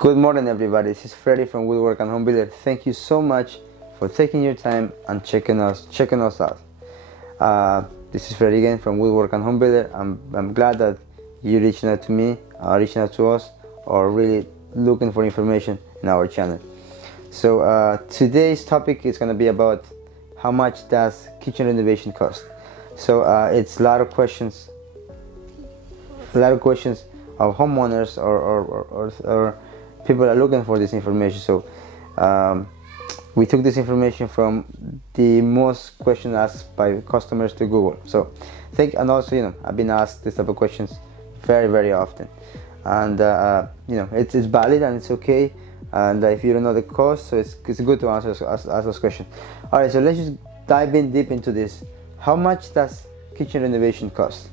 Good morning, everybody. This is Freddy from Woodwork and Home Builder. Thank you so much for taking your time and checking us out. This is Freddy again from Woodwork and Home Builder. I'm glad that you're reaching out to me, reaching out to us, or really looking for information in our channel. So today's topic is going to be about how much does kitchen renovation cost. So it's a lot of questions of homeowners or people are looking for this information. So we took this information from the most questions asked by customers to Google. So and also I've been asked this type of questions very often, and it's valid and it's okay. And if you don't know the cost, so it's good to ask those questions. All right, so let's just dive in deep into this. How much does kitchen renovation cost?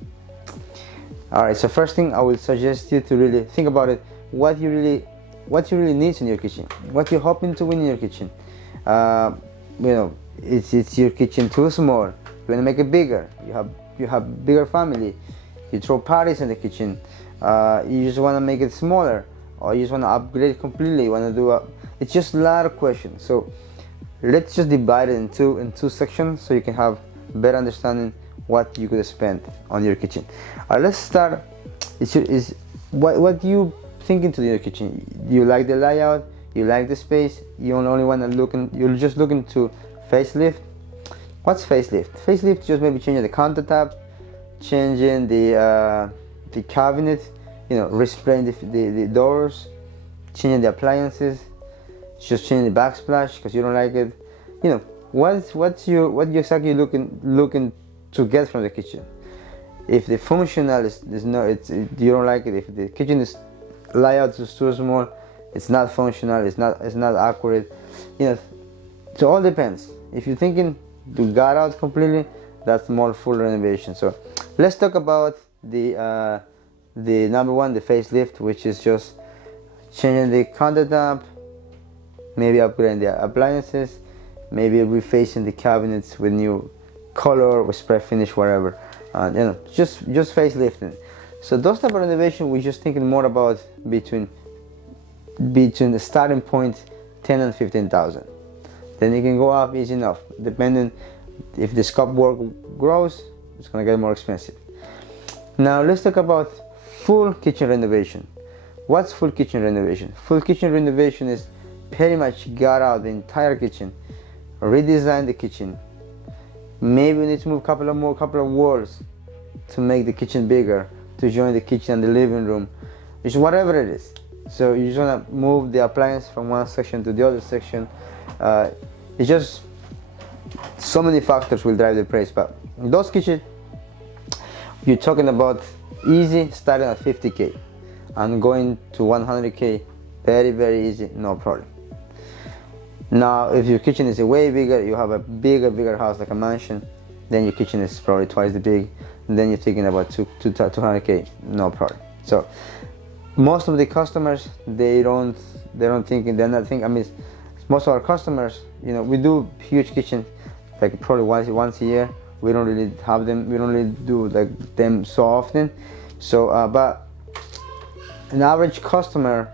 All right, so first thing I will suggest you to really think about it. What you really need in your kitchen, what you're hoping to win in your kitchen. It's your kitchen too small, you want to make it bigger, you have bigger family, you throw parties in the kitchen, you just want to make it smaller, or you just want to upgrade it completely, you want to do it's just a lot of questions. So let's just divide it in two sections so you can have better understanding what you could spend on your kitchen. Let's start. What do you thinking to your kitchen? You like the layout, you like the space, you only want to you're just looking to facelift. What's facelift? Facelift just maybe changing the countertop, changing the cabinet, respraying the doors, changing the appliances, just changing the backsplash because you don't like it. What you exactly looking to get from the kitchen? If the functional you don't like it, if the kitchen is layout is too small, it's not functional, it's not accurate, so it all depends. If you're thinking to gut out completely, that's more full renovation. So let's talk about the number one, the facelift, which is just changing the countertop, maybe upgrading the appliances, maybe refacing the cabinets with new color, with spray finish, whatever, just facelifting. So those type of renovation, we're just thinking more about between the starting point 10 and 15,000. Then you can go up easy enough. Depending if the scope work grows, it's gonna get more expensive. Now let's talk about full kitchen renovation. What's full kitchen renovation? Full kitchen renovation is pretty much gut out the entire kitchen, redesign the kitchen. Maybe we need to move a couple of walls to make the kitchen bigger, to join the kitchen and the living room, just whatever it is. So you just want to move the appliance from one section to the other section. It's just so many factors will drive the price, but in those kitchens you're talking about easy, starting at 50k and going to 100k, very easy, no problem. Now if your kitchen is way bigger, you have a bigger house like a mansion, then your kitchen is probably twice the big, and then you're thinking about 200k, no problem. So most of the customers, they're not thinking. I mean, most of our customers, we do huge kitchens like probably once a year. We don't really have them, we don't really do like them so often. So but an average customer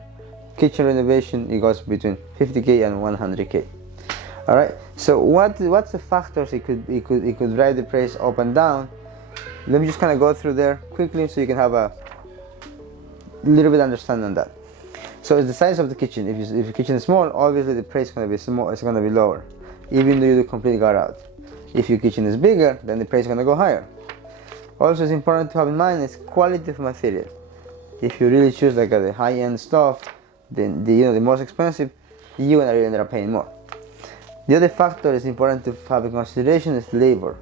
kitchen renovation, it goes between 50k and 100k. All right, so what's the factors it could drive the price up and down? Let me just kind of go through there quickly so you can have a little bit understanding on that. So it's the size of the kitchen. If your kitchen is small, obviously the price is going to be small, it's going to be lower, even though you do complete gut out. If your kitchen is bigger, then the price is going to go higher. Also, it's important to have in mind is quality of material. If you really choose like the high-end stuff, then the most expensive, you're going to end up paying more. The other factor is important to have in consideration is labor.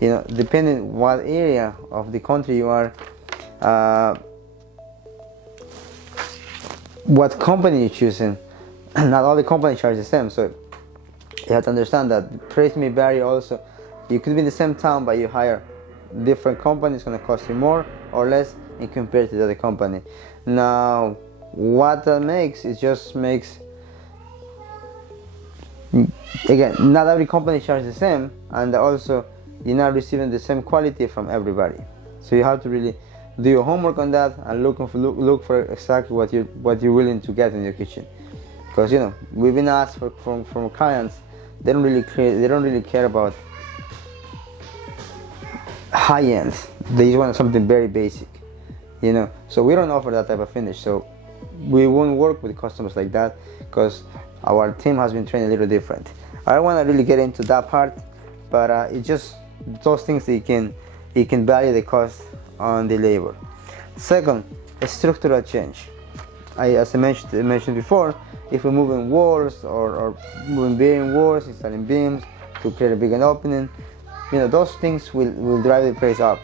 Depending what area of the country you are, what company you're choosing, not all the companies charge the same. So you have to understand that the price may vary also. You could be in the same town, but you hire different companies, it's going to cost you more or less in compared to the other company. Now, what that makes, again, not every company charges the same, and also you're not receiving the same quality from everybody. So you have to really do your homework on that and look for exactly what you're willing to get in your kitchen. Because we've been asked from clients, they don't really care about high end. They just want something very basic, so we don't offer that type of finish. So we won't work with customers like that, because our team has been trained a little different. I don't want to really get into that part, but it's just those things that you can value the cost on the labor. Second, a structural change. As I mentioned before, if we're moving walls or moving bearing walls, installing beams to create a bigger opening, those things will drive the price up.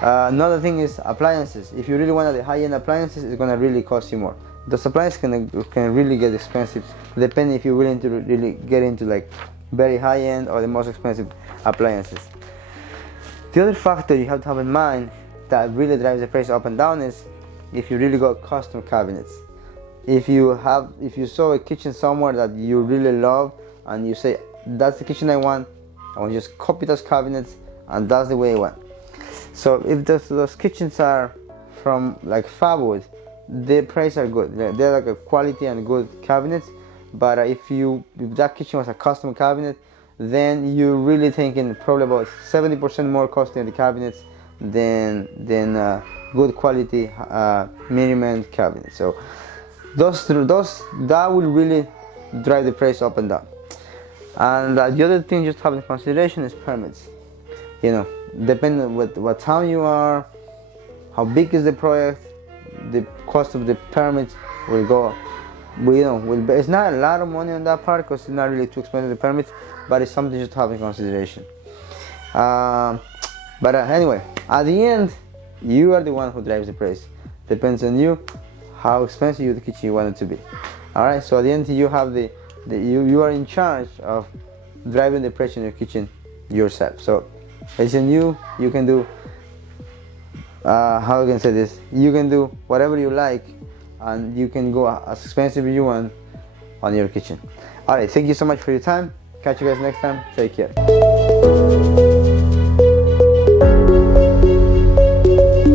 Another thing is appliances. If you really want the high-end appliances, it's gonna really cost you more. Those appliances can really get expensive, depending if you're willing to really get into like very high-end or the most expensive appliances. The other factor you have to have in mind that really drives the price up and down is if you really got custom cabinets. If you saw a kitchen somewhere that you really love and you say, that's the kitchen I want to just copy those cabinets and that's the way I want. So if those kitchens are from like Fabwood, the price are good. They're like a quality and good cabinets. But if that kitchen was a custom cabinet, then you're really thinking probably about 70% more costly on the cabinets than good quality minimum cabinets. So that will really drive the price up and down. And the other thing just have in consideration is permits. Depending on what town you are, how big is the project, the cost of the permits will go. It's not a lot of money on that part because it's not really too expensive, the permits, but it's something just to have in consideration. But anyway, at the end, you are the one who drives the price. Depends on you how expensive the kitchen you want it to be. All right. So at the end, you have you are in charge of driving the price in your kitchen yourself. So it's on you. You can do. How I can say this? You can do whatever you like, and you can go as expensive as you want on your kitchen. All right. Thank you so much for your time. Catch you guys next time. Take care.